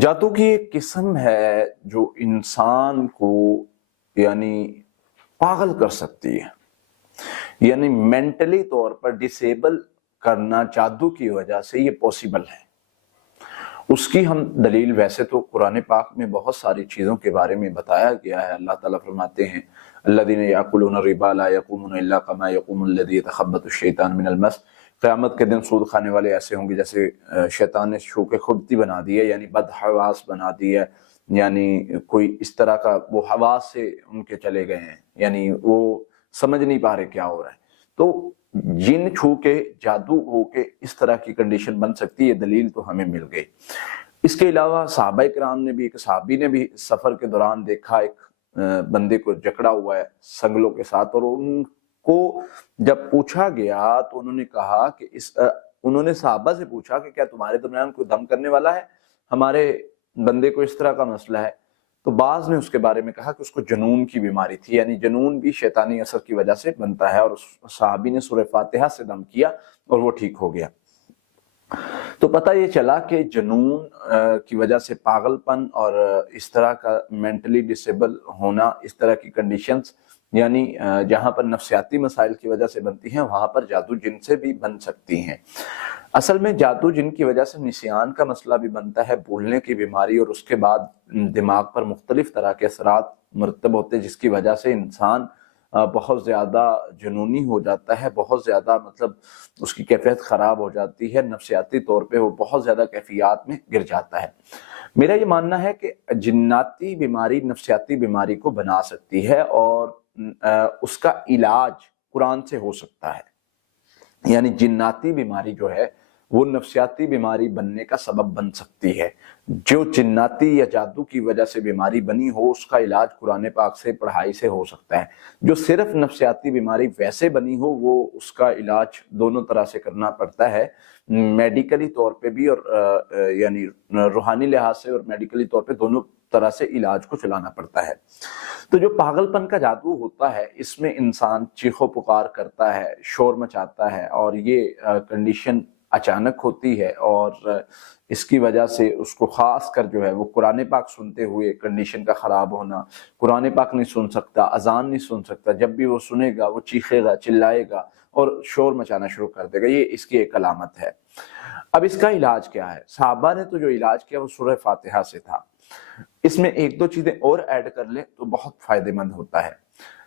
جادو کی ایک قسم ہے جو انسان کو یعنی پاگل کر سکتی ہے، یعنی مینٹلی طور پر ڈسیبل کرنا جادو کی وجہ سے یہ پاسبل ہے۔ اس کی ہم دلیل ویسے تو قرآن پاک میں بہت ساری چیزوں کے بارے میں بتایا گیا ہے۔ اللہ تعالیٰ فرماتے ہیں الذین یأکلون الربا لا یقومون الا کما یقوم الذی یتخبط الشیطان من المس، قیامت کے دن سود کھانے والے ایسے ہوں گے جیسے شیطان نے چھو کے خبتی بنا دی ہے، یعنی بد حواس بنا دی ہے، یعنی کوئی اس طرح کا وہ حواس سے ان کے چلے گئے ہیں، یعنی وہ سمجھ نہیں پا رہے کیا ہو رہا ہے۔ تو جن چھو کے جادو ہو کے اس طرح کی کنڈیشن بن سکتی ہے، دلیل تو ہمیں مل گئی۔ اس کے علاوہ صحابہ کرام نے بھی، ایک صحابی نے بھی سفر کے دوران دیکھا ایک بندے کو جکڑا ہوا ہے سنگلوں کے ساتھ، اور ان کو جب پوچھا گیا تو انہوں نے کہا کہ انہوں نے صحابہ سے پوچھا کہ کیا تمہارے درمیان کوئی دم کرنے والا ہے، ہمارے بندے کو اس طرح کا مسئلہ ہے۔ تو بعض نے اس کے بارے میں کہا کہ اس کو جنون کی بیماری تھی، یعنی جنون بھی شیطانی اثر کی وجہ سے بنتا ہے، اور صحابی نے سورہ فاتحہ سے دم کیا اور وہ ٹھیک ہو گیا۔ تو پتہ یہ چلا کہ جنون کی وجہ سے پاگل پن اور اس طرح کا مینٹلی ڈسیبل ہونا، اس طرح کی کنڈیشنز یعنی جہاں پر نفسیاتی مسائل کی وجہ سے بنتی ہیں، وہاں پر جادو جن سے بھی بن سکتی ہیں۔ اصل میں جادو جن کی وجہ سے نسیان کا مسئلہ بھی بنتا ہے، بھولنے کی بیماری، اور اس کے بعد دماغ پر مختلف طرح کے اثرات مرتب ہوتے ہیں جس کی وجہ سے انسان بہت زیادہ جنونی ہو جاتا ہے، بہت زیادہ مطلب اس کی کیفیت خراب ہو جاتی ہے، نفسیاتی طور پہ وہ بہت زیادہ کیفیات میں گر جاتا ہے۔ میرا یہ ماننا ہے کہ جناتی بیماری نفسیاتی بیماری کو بنا سکتی ہے، اور اس کا علاج قرآن سے ہو سکتا ہے، یعنی جناتی بیماری جو ہے وہ نفسیاتی بیماری بننے کا سبب بن سکتی ہے۔ جو جناتی یا جادو کی وجہ سے بیماری بنی ہو اس کا علاج قرآن پاک سے، پڑھائی سے ہو سکتا ہے۔ جو صرف نفسیاتی بیماری ویسے بنی ہو وہ اس کا علاج دونوں طرح سے کرنا پڑتا ہے، میڈیکلی طور پہ بھی اور یعنی روحانی لحاظ سے اور میڈیکلی طور پہ دونوں طرح سے علاج کو چلانا پڑتا ہے۔ تو جو پاگل پن کا جادو ہوتا ہے اس میں انسان چیخو پکار کرتا ہے، شور مچاتا ہے، اور یہ کنڈیشن اچانک ہوتی ہے، اور اس کی وجہ سے اس کو خاص کر جو ہے وہ قرآن پاک سنتے ہوئے کنڈیشن کا خراب ہونا، قرآن پاک نہیں سن سکتا، اذان نہیں سن سکتا، جب بھی وہ سنے گا وہ چیخے گا، چلائے گا اور شور مچانا شروع کر دے گا، یہ اس کی ایک علامت ہے۔ اب اس کا علاج کیا ہے؟ صحابہ نے تو جو علاج کیا وہ سورہ فاتحہ سے تھا۔ اس میں ایک دو چیزیں اور ایڈ کر لیں تو بہت فائدہ مند ہوتا ہے۔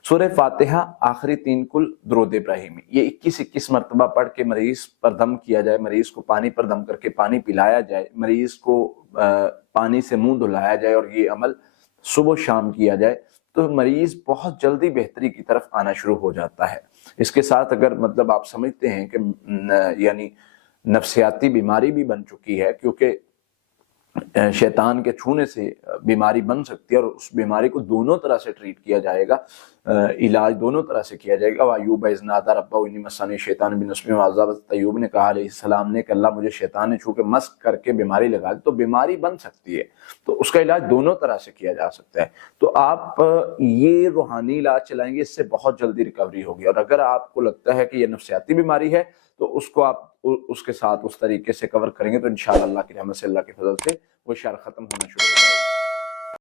سورہ فاتحہ آخری 3 کل درود ابراہیمی، یہ 21 مرتبہ پڑھ کے مریض پر دم کیا جائے، مریض کو پانی پر دم کر کے پانی پلایا جائے، مریض کو پانی سے منہ دھلایا جائے، اور یہ عمل صبح و شام کیا جائے تو مریض بہت جلدی بہتری کی طرف آنا شروع ہو جاتا ہے۔ اس کے ساتھ اگر مطلب آپ سمجھتے ہیں کہ یعنی نفسیاتی بیماری بھی بن چکی ہے، کیونکہ شیطان کے چھونے سے بیماری بن سکتی ہے، اور اس بیماری کو دونوں طرح سے ٹریٹ کیا جائے گا، علاج دونوں طرح سے کیا جائے گا۔ وَأَيُّوبَ إِذْ نَادَىٰ رَبَّهُ إِنِّي مَسَّنِيَ الشَّيْطَانُ بِنُصْبٍ وَعَذَابٍ، ایوب نے کہا علیہ السلام نے کہ اللہ مجھے شیطان نے چھو کے مس کر کے بیماری لگا دی، تو بیماری بن سکتی ہے، تو اس کا علاج دونوں طرح سے کیا جا سکتا ہے۔ تو آپ یہ روحانی علاج چلائیں گے، اس سے بہت جلدی ریکوری ہوگی، اور اگر آپ کو لگتا ہے کہ یہ نفسیاتی بیماری ہے تو اس کو آپ اس کے ساتھ اس طریقے سے کور کریں گے تو انشاءاللہ اللہ کی رحمت سے، اللہ کے فضل سے وہ شر ختم ہونا شروع ہو جائے گا۔